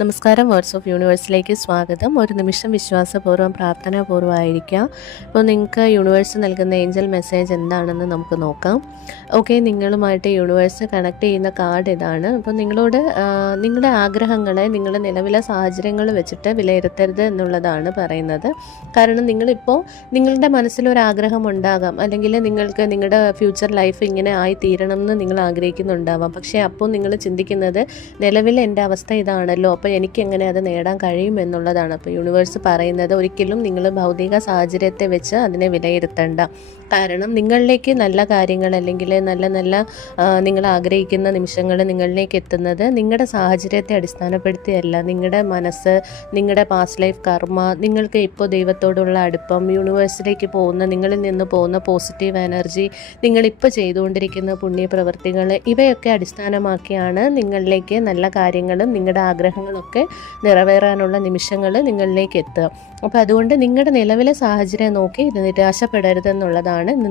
നമസ്കാരം. Words of യൂണിവേഴ്സിലേക്ക് സ്വാഗതം. ഒരു നിമിഷം വിശ്വാസപൂർവ്വം പ്രാർത്ഥനാപൂർവ്വമായിരിക്കാം. അപ്പോൾ നിങ്ങൾക്ക് യൂണിവേഴ്സ് നൽകുന്ന ഏഞ്ചൽ മെസ്സേജ് എന്താണെന്ന് നമുക്ക് നോക്കാം. ഓക്കെ, നിങ്ങളുമായിട്ട് യൂണിവേഴ്സ് കണക്ട് ചെയ്യുന്ന കാർഡ് ഇതാണ്. അപ്പോൾ നിങ്ങളോട് നിങ്ങളുടെ ആഗ്രഹങ്ങളെ നിങ്ങളുടെ നിലവിലെ സാഹചര്യങ്ങൾ വെച്ചിട്ട് വിലയിരുത്തരുത് എന്നുള്ളതാണ് പറയുന്നത്. കാരണം നിങ്ങളിപ്പോൾ നിങ്ങളുടെ മനസ്സിലൊരാഗ്രഹം ഉണ്ടാകാം, അല്ലെങ്കിൽ നിങ്ങൾക്ക് നിങ്ങളുടെ ഫ്യൂച്ചർ ലൈഫ് ഇങ്ങനെ ആയി തീരണം എന്ന് നിങ്ങൾ ആഗ്രഹിക്കുന്നുണ്ടാവാം. പക്ഷേ അപ്പോൾ നിങ്ങൾ ചിന്തിക്കുന്നത് നിലവിൽ എൻ്റെ അവസ്ഥ ഇതാണല്ലോ, അപ്പോൾ എനിക്കെങ്ങനെ അത് നേടാൻ കഴിയും എന്നുള്ളതാണ്. അപ്പോൾ യൂണിവേഴ്സ് പറയുന്നത് ഒരിക്കലും നിങ്ങൾ ഭൗതിക സാഹചര്യത്തെ വെച്ച് അതിനെ വിലയിരുത്തണ്ട. കാരണം നിങ്ങളിലേക്ക് നല്ല കാര്യങ്ങൾ അല്ലെങ്കിൽ നല്ല നിങ്ങൾ ആഗ്രഹിക്കുന്ന നിമിഷങ്ങൾ നിങ്ങളിലേക്ക് എത്തുന്നത് നിങ്ങളുടെ സാഹചര്യത്തെ അടിസ്ഥാനപ്പെടുത്തിയല്ല. നിങ്ങളുടെ മനസ്സ്, നിങ്ങളുടെ പാസ്റ്റ് ലൈഫ് കർമ്മ, നിങ്ങൾക്ക് ഇപ്പോൾ ദൈവത്തോടുള്ള അടുപ്പം, യൂണിവേഴ്സിലേക്ക് പോകുന്ന നിങ്ങളിൽ നിന്ന് പോകുന്ന പോസിറ്റീവ് എനർജി, നിങ്ങളിപ്പോൾ ചെയ്തുകൊണ്ടിരിക്കുന്ന പുണ്യപ്രവൃത്തികൾ, ഇവയൊക്കെ അടിസ്ഥാനമാക്കിയാണ് നിങ്ങളിലേക്ക് നല്ല കാര്യങ്ങളും നിങ്ങളുടെ ആഗ്രഹങ്ങളൊക്കെ നിറവേറാനുള്ള നിമിഷങ്ങൾ നിങ്ങളിലേക്ക് എത്തുക. അപ്പോൾ അതുകൊണ്ട് നിങ്ങളുടെ നിലവിലെ സാഹചര്യം നോക്കി ഇത് നിരാശപ്പെടരുതെന്നുള്ളതാണ് ഇന്ന്